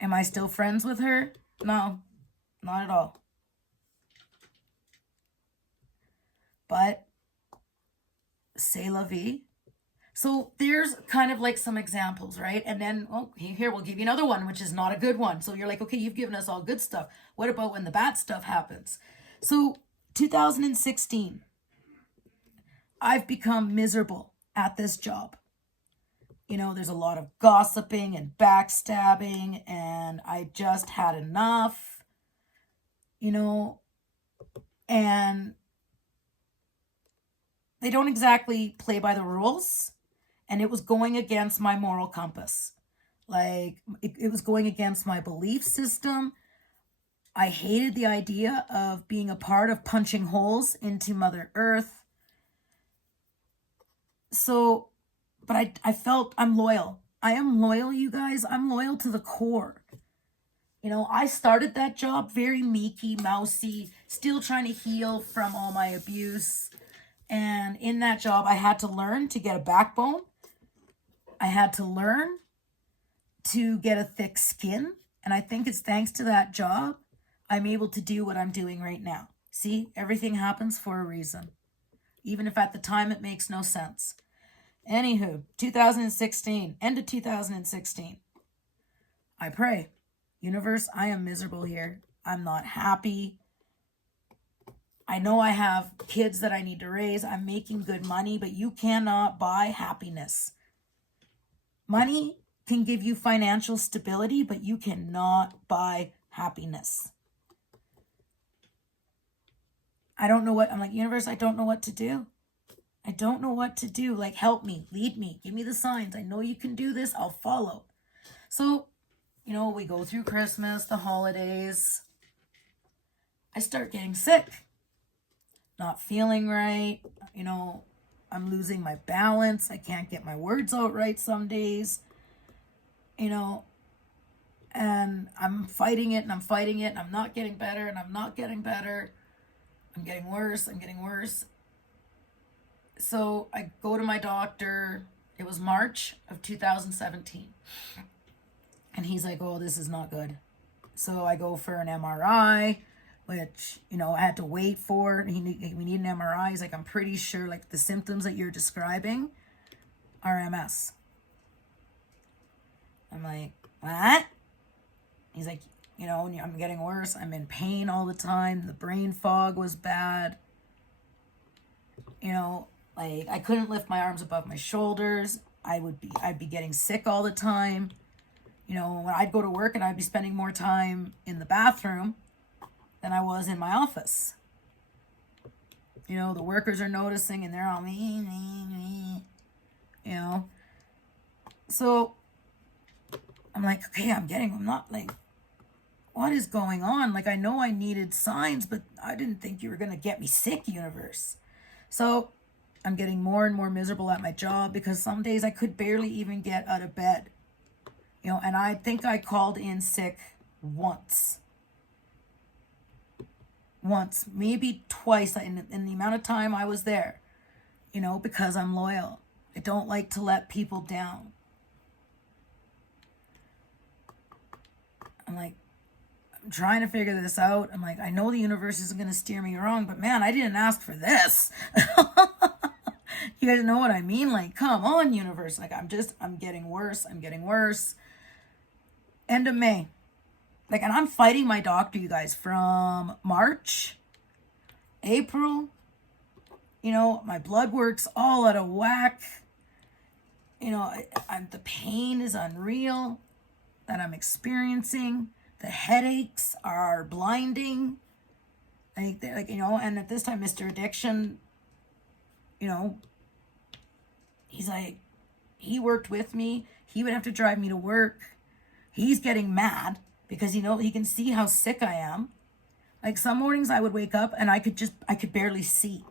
Am I still friends with her? No, not at all. But c'est la vie. So there's kind of some examples, right? And then, here, we'll give you another one, which is not a good one. So you're like, okay, you've given us all good stuff. What about when the bad stuff happens? So 2016, I've become miserable at this job. There's a lot of gossiping and backstabbing, and I just had enough, and they don't exactly play by the rules. And it was going against my moral compass. It was going against my belief system. I hated the idea of being a part of punching holes into Mother Earth. So, but I felt I'm loyal. I am loyal, you guys. I'm loyal to the core. I started that job very meeky, mousy, still trying to heal from all my abuse. And in that job, I had to learn to get a backbone. I had to learn to get a thick skin. And I think it's thanks to that job, I'm able to do what I'm doing right now. See, everything happens for a reason. Even if at the time it makes no sense. Anywho, 2016, end of 2016. I pray, universe, I am miserable here. I'm not happy. I know I have kids that I need to raise. I'm making good money, but you cannot buy happiness. Money can give you financial stability, but you cannot buy happiness. I'm like, universe, I don't know what to do. I don't know what to do. Like, help me, lead me, give me the signs. I know you can do this. I'll follow. So, we go through Christmas, the holidays. I start getting sick, not feeling right. I'm losing my balance. I can't get my words out right some days, and I'm fighting it and I'm fighting it and I'm not getting better and I'm not getting better. I'm getting worse. So I go to my doctor. It was March of 2017. And he's like, oh, this is not good. So I go for an MRI, which, I had to wait for. We need an MRI. He's like, I'm pretty sure like the symptoms that you're describing are MS. I'm like, what? He's like, I'm getting worse. I'm in pain all the time. The brain fog was bad. Like I couldn't lift my arms above my shoulders. I'd be getting sick all the time. When I'd go to work and I'd be spending more time in the bathroom than I was in my office. The workers are noticing and they're all me. So I'm like, okay, I'm not like, what is going on? Like, I know I needed signs, but I didn't think you were going to get me sick, universe. So I'm getting more and more miserable at my job because some days I could barely even get out of bed. And I think I called in sick once, maybe twice in the amount of time I was there, because I'm loyal. I don't like to let people down. I'm like, I'm trying to figure this out. I'm like, I know the universe isn't going to steer me wrong, but man, I didn't ask for this. You guys know what I mean? Like, come on, universe. Like, I'm getting worse. End of May. Like, and I'm fighting my doctor, you guys, from March, April. My blood work's all out of whack. The pain is unreal that I'm experiencing. The headaches are blinding. And at this time, Mr. Addiction, he's like, he worked with me. He would have to drive me to work. He's getting mad because, he can see how sick I am. Like some mornings I would wake up and I could barely see.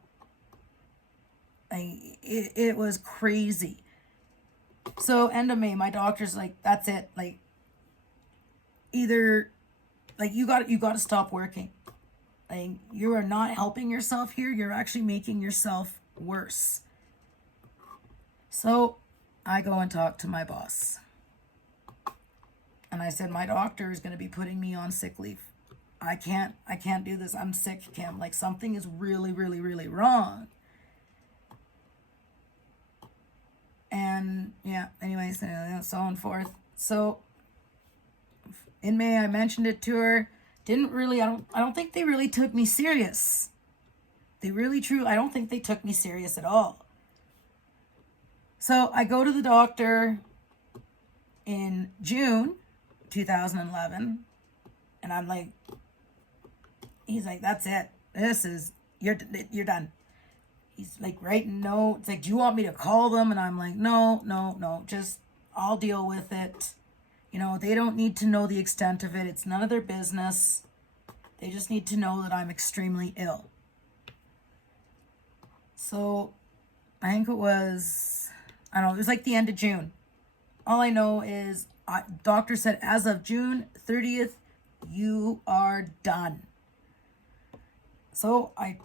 Like it was crazy. So end of May, my doctor's like, that's it. Like, either like you got to stop working. Like, you are not helping yourself here. You're actually making yourself worse. So I go and talk to my boss. And I said, my doctor is going to be putting me on sick leave. I can't do this. I'm sick, Kim. Like, something is really, really, really wrong. And yeah, anyways, so on and forth. So in May, I mentioned it to her. I don't think they really took me serious. I don't think they took me serious at all. So I go to the doctor in June 2011, and I'm like, he's like, that's it. You're done. He's like writing notes. Like, do you want me to call them? And I'm like, no, just I'll deal with it. They don't need to know the extent of it. It's none of their business. They just need to know that I'm extremely ill. So I think it was like the end of June. All I know is doctor said as of June 30th, you are done. So I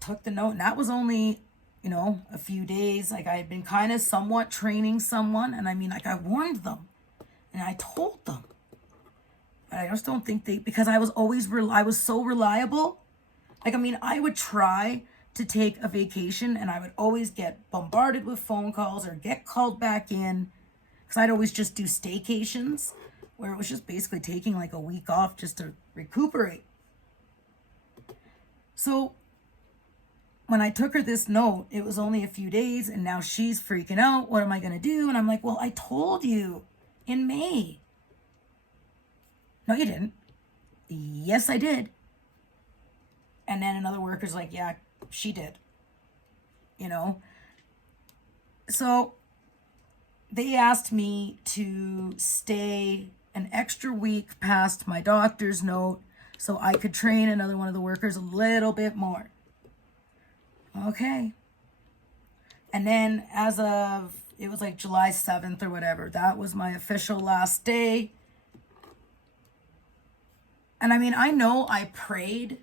took the note, and that was only, a few days. Like, I had been kind of somewhat training someone, and I warned them. And I told them, but I just don't think because I was so reliable. Like, I would try to take a vacation and I would always get bombarded with phone calls or get called back in because I'd always just do staycations. where it was just basically taking like a week off just to recuperate. So when I took her this note, it was only a few days, and now she's freaking out. What am I going to do? And I'm like, well, I told you in May. No, you didn't. Yes, I did. And then another worker's like, yeah, she did. You know? So they asked me to stay an extra week past my doctor's note so I could train another one of the workers a little bit more. Okay. And then as of, it was like July 7th or whatever, that was my official last day. And I mean, I know I prayed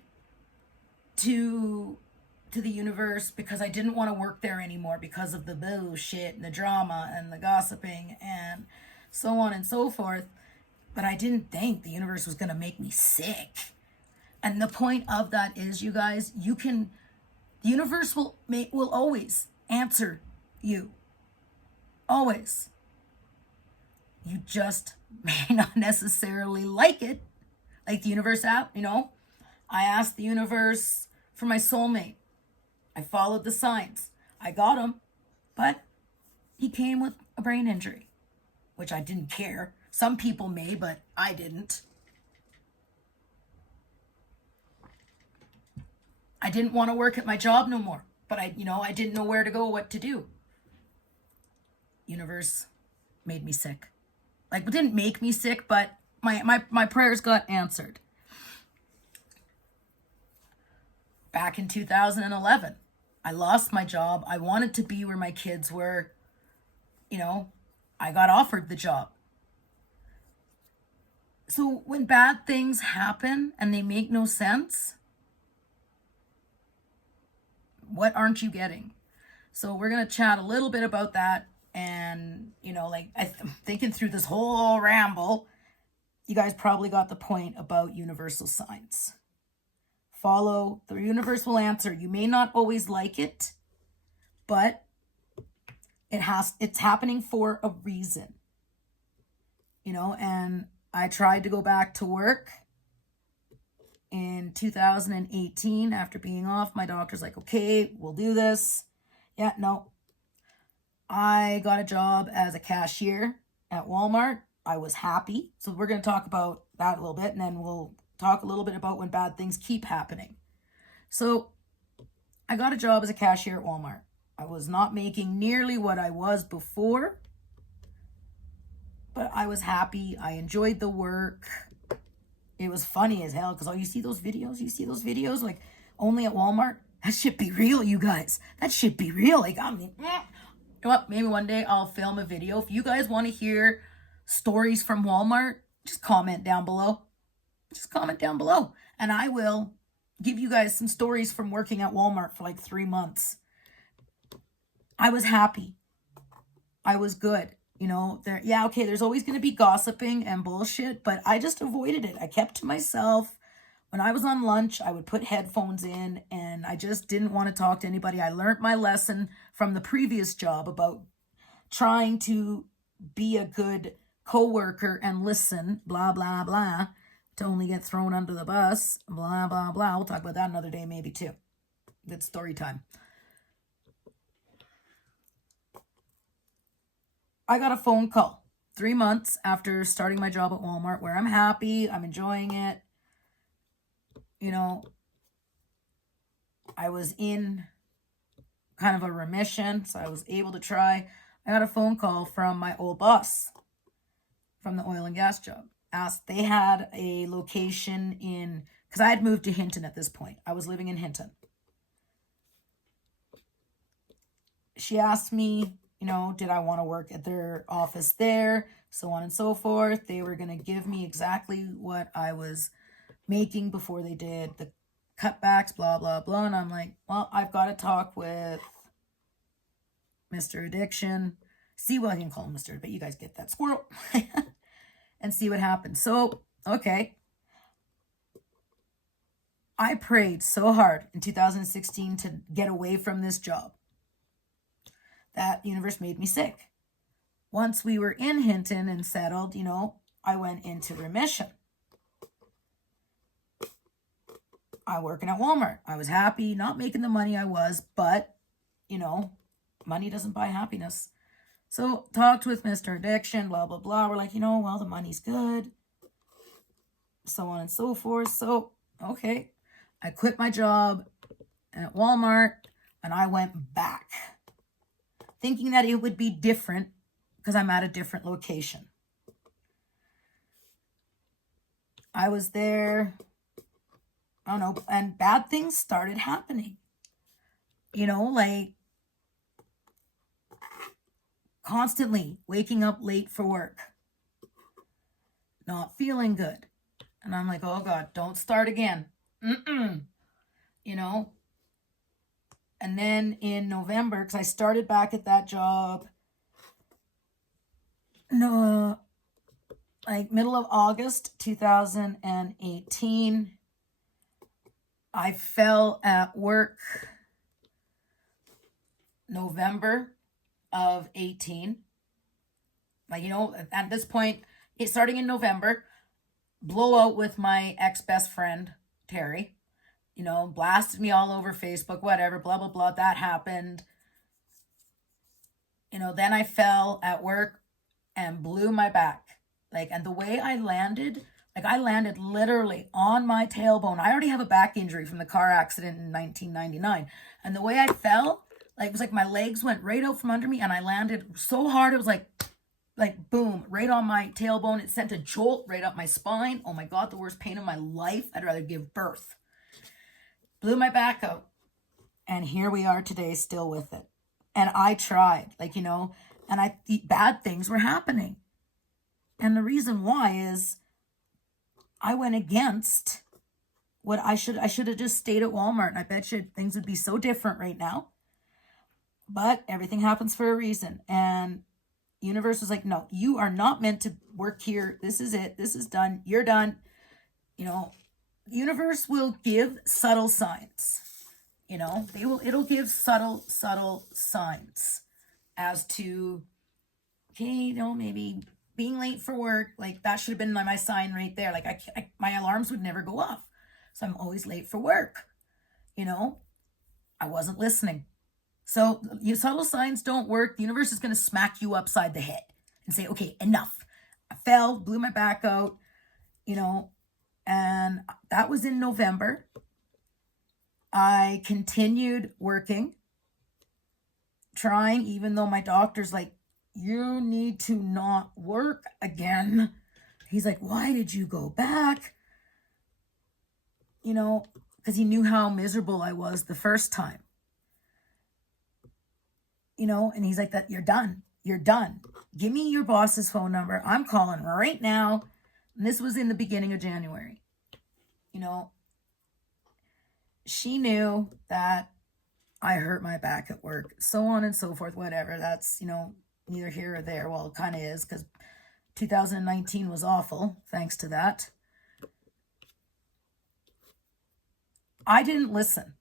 to the universe because I didn't want to work there anymore because of the bullshit and the drama and the gossiping and so on and so forth. But I didn't think the universe was going to make me sick. And the point of that is, you guys, the universe will always answer you. Always. You just may not necessarily like it. Like the universe app, I asked the universe for my soulmate. I followed the signs. I got him, but he came with a brain injury, which I didn't care. Some people may, but I didn't. I didn't want to work at my job no more, but I didn't know where to go, what to do. Universe made me sick. Like, it didn't make me sick, but my prayers got answered. Back in 2011, I lost my job. I wanted to be where my kids were. I got offered the job. So when bad things happen and they make no sense, what aren't you getting? So we're going to chat a little bit about that. And, I'm thinking through this whole ramble, you guys probably got the point about universal signs. Follow, the universe will answer. You may not always like it, but it's happening for a reason. And I tried to go back to work in 2018 after being off. My doctor's like, okay, we'll do this. Yeah, no. I got a job as a cashier at Walmart. I was happy. So we're going to talk about that a little bit, and then we'll talk a little bit about when bad things keep happening. So I got a job as a cashier at Walmart. I was not making nearly what I was before, but I was happy. I enjoyed the work. It was funny as hell because you see those videos like only at Walmart. That should be real, you guys. That should be real. Like, I mean, you know what? Maybe one day I'll film a video. If you guys want to hear stories from Walmart, just comment down below. And I will give you guys some stories from working at Walmart for like 3 months. I was happy. I was good. There's always going to be gossiping and bullshit, but I just avoided it. I kept to myself. When I was on lunch, I would put headphones in, and I just didn't want to talk to anybody. I learned my lesson from the previous job about trying to be a good coworker and listen, blah, blah, blah, to only get thrown under the bus, blah, blah, blah. We'll talk about that another day maybe too. It's story time. I got a phone call 3 months after starting my job at Walmart where I'm happy, I'm enjoying it. I was in kind of a remission, so I was able to try. I got a phone call from my old boss from the oil and gas job. They had a location because I had moved to Hinton at this point. I was living in Hinton. She asked me, did I want to work at their office there, so on and so forth. They were going to give me exactly what I was making before they did the cutbacks, blah, blah, blah. And I'm like, well, I've got to talk with Mr. Addiction. See what I can call him Mr. But you guys get that, squirrel. And see what happens. So, okay. I prayed so hard in 2016 to get away from this job. That universe made me sick. Once we were in Hinton and settled, I went into remission. I working at Walmart. I was happy, not making the money I was, but, money doesn't buy happiness. So talked with Mr. Addiction, blah, blah, blah. We're like, well, the money's good, so on and so forth. So, okay, I quit my job at Walmart and I went back, thinking that it would be different because I'm at a different location. I was there, I don't know, and bad things started happening. Like constantly waking up late for work, not feeling good. And I'm like, oh God, don't start again. And then in November, because I started back at that job, no, like middle of August 2018, I fell at work November of 18. Like, at this point, it's starting in November, blowout with my ex-best friend, Terry, blasted me all over Facebook, whatever, blah, blah, blah. That happened. Then I fell at work and blew my back. And the way I landed, I landed literally on my tailbone. I already have a back injury from the car accident in 1999. And the way I fell, it was like my legs went right out from under me and I landed so hard. It was like boom, right on my tailbone. It sent a jolt right up my spine. Oh my God, the worst pain of my life. I'd rather give birth. Blew my back out. And here we are today still with it. And I tried, and bad things were happening. And the reason why is I went against what I should have just stayed at Walmart. And I bet you things would be so different right now. But everything happens for a reason. And universe was like, no, you are not meant to work here. This is it. This is done. You're done. Universe will give subtle signs. It'll give subtle signs as to, okay, maybe being late for work, that should have been my sign right there. My alarms would never go off. So I'm always late for work. I wasn't listening. So your subtle signs don't work. The universe is going to smack you upside the head and say, okay, enough. I fell, blew my back out, and that was in November. I continued working, trying, even though my doctor's like, you need to not work again. He's like, why did you go back? Because he knew how miserable I was the first time. And he's like, that you're done. You're done. Give me your boss's phone number. I'm calling right now. And this was in the beginning of January. She knew that I hurt my back at work, so on and so forth, whatever. That's, neither here or there. Well, it kind of is, because 2019 was awful, thanks to that. I didn't listen.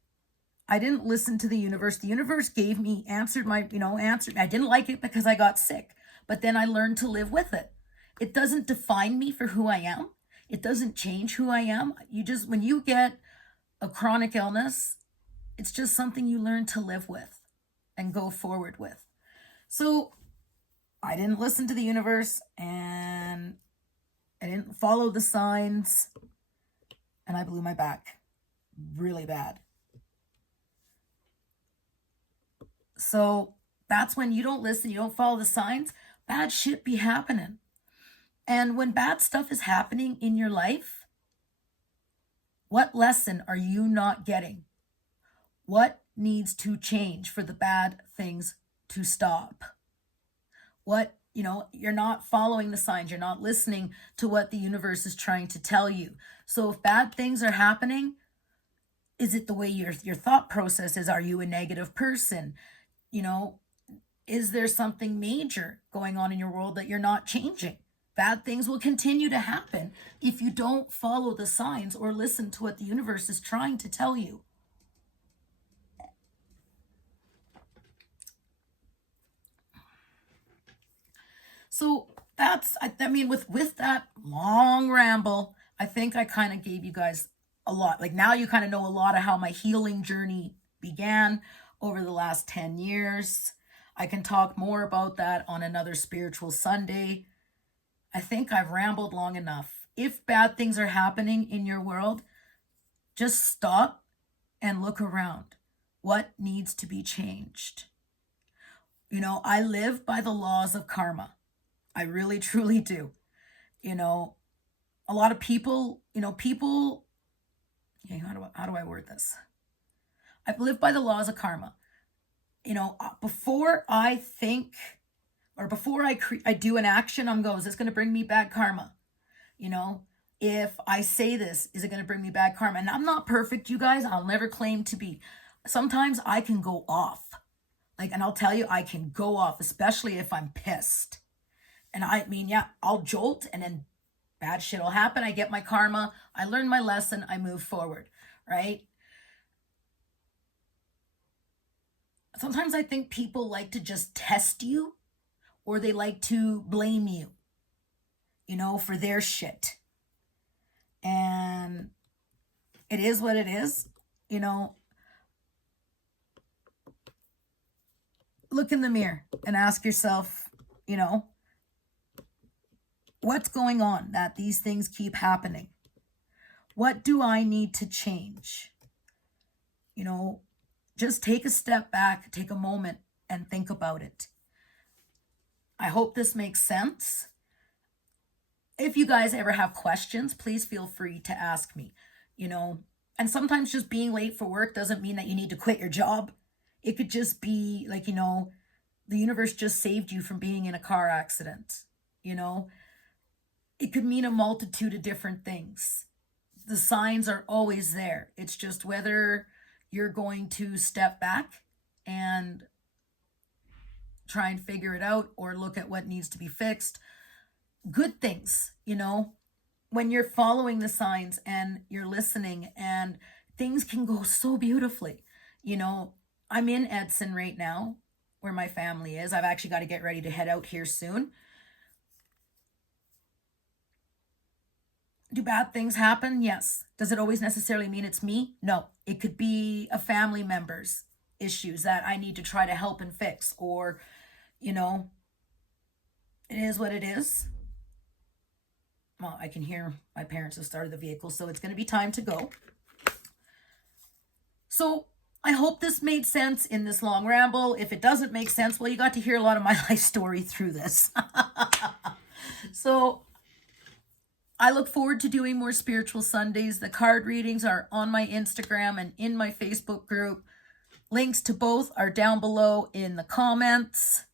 I didn't listen to the universe. The universe answered. I didn't like it because I got sick, but then I learned to live with it. It doesn't define me for who I am. It doesn't change who I am. When you get a chronic illness, it's just something you learn to live with and go forward with. So I didn't listen to the universe and I didn't follow the signs and I blew my back really bad. So that's when you don't listen, you don't follow the signs, bad shit be happening. And when bad stuff is happening in your life, what lesson are you not getting? What needs to change for the bad things to stop? You're not following the signs. You're not listening to what the universe is trying to tell you. So if bad things are happening, is it the way your thought process is? Are you a negative person? Is there something major going on in your world that you're not changing? Bad things will continue to happen if you don't follow the signs or listen to what the universe is trying to tell you. So I mean, with that long ramble, I think I kind of gave you guys a lot. Like, now you kind of know a lot of how my healing journey began over the last 10 years. I can talk more about that on another Spiritual Sunday. I think I've rambled long enough. If bad things are happening in your world, just stop and look around. What needs to be changed? I live by the laws of karma. I really, truly do. You know, a lot of people, okay, how do I word this? I live by the laws of karma. Before I think, or before I do an action, is this going to bring me bad karma? If I say this, is it going to bring me bad karma? And I'm not perfect, you guys. I'll never claim to be. Sometimes I can go off. And I'll tell you, I can go off, especially if I'm pissed. And I mean, yeah, I'll jolt and then bad shit will happen. I get my karma. I learn my lesson. I move forward, right? Sometimes I think people like to just test you, or they like to blame you, for their shit. And it is what it is, Look in the mirror and ask yourself, what's going on that these things keep happening? What do I need to change? Just take a step back, take a moment and think about it. I hope this makes sense. If you guys ever have questions, please feel free to ask me, and sometimes just being late for work doesn't mean that you need to quit your job. It could just be like, the universe just saved you from being in a car accident. It could mean a multitude of different things. The signs are always there. It's just whether you're going to step back and try and figure it out, or look at what needs to be fixed. Good things, when you're following the signs and you're listening, and things can go so beautifully. I'm in Edson right now, where my family is. I've actually got to get ready to head out here soon. Do bad things happen? Yes. Does it always necessarily mean it's me? No. It could be a family member's issues that I need to try to help and fix, or, it is what it is. Well, I can hear my parents have started the vehicle, so it's going to be time to go. So I hope this made sense in this long ramble. If it doesn't make sense, well, you got to hear a lot of my life story through this. So I look forward to doing more Spiritual Sundays. The card readings are on my Instagram and in my Facebook group. Links to both are down below in the comments.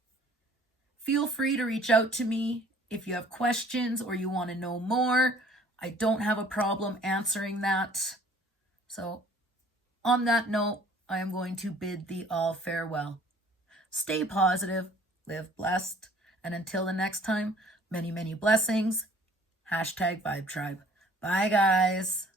Feel free to reach out to me if you have questions or you want to know more. I don't have a problem answering that. So on that note, I am going to bid thee all farewell. Stay positive, live blessed, and until the next time, many, many blessings. #Vibetribe. Bye, guys.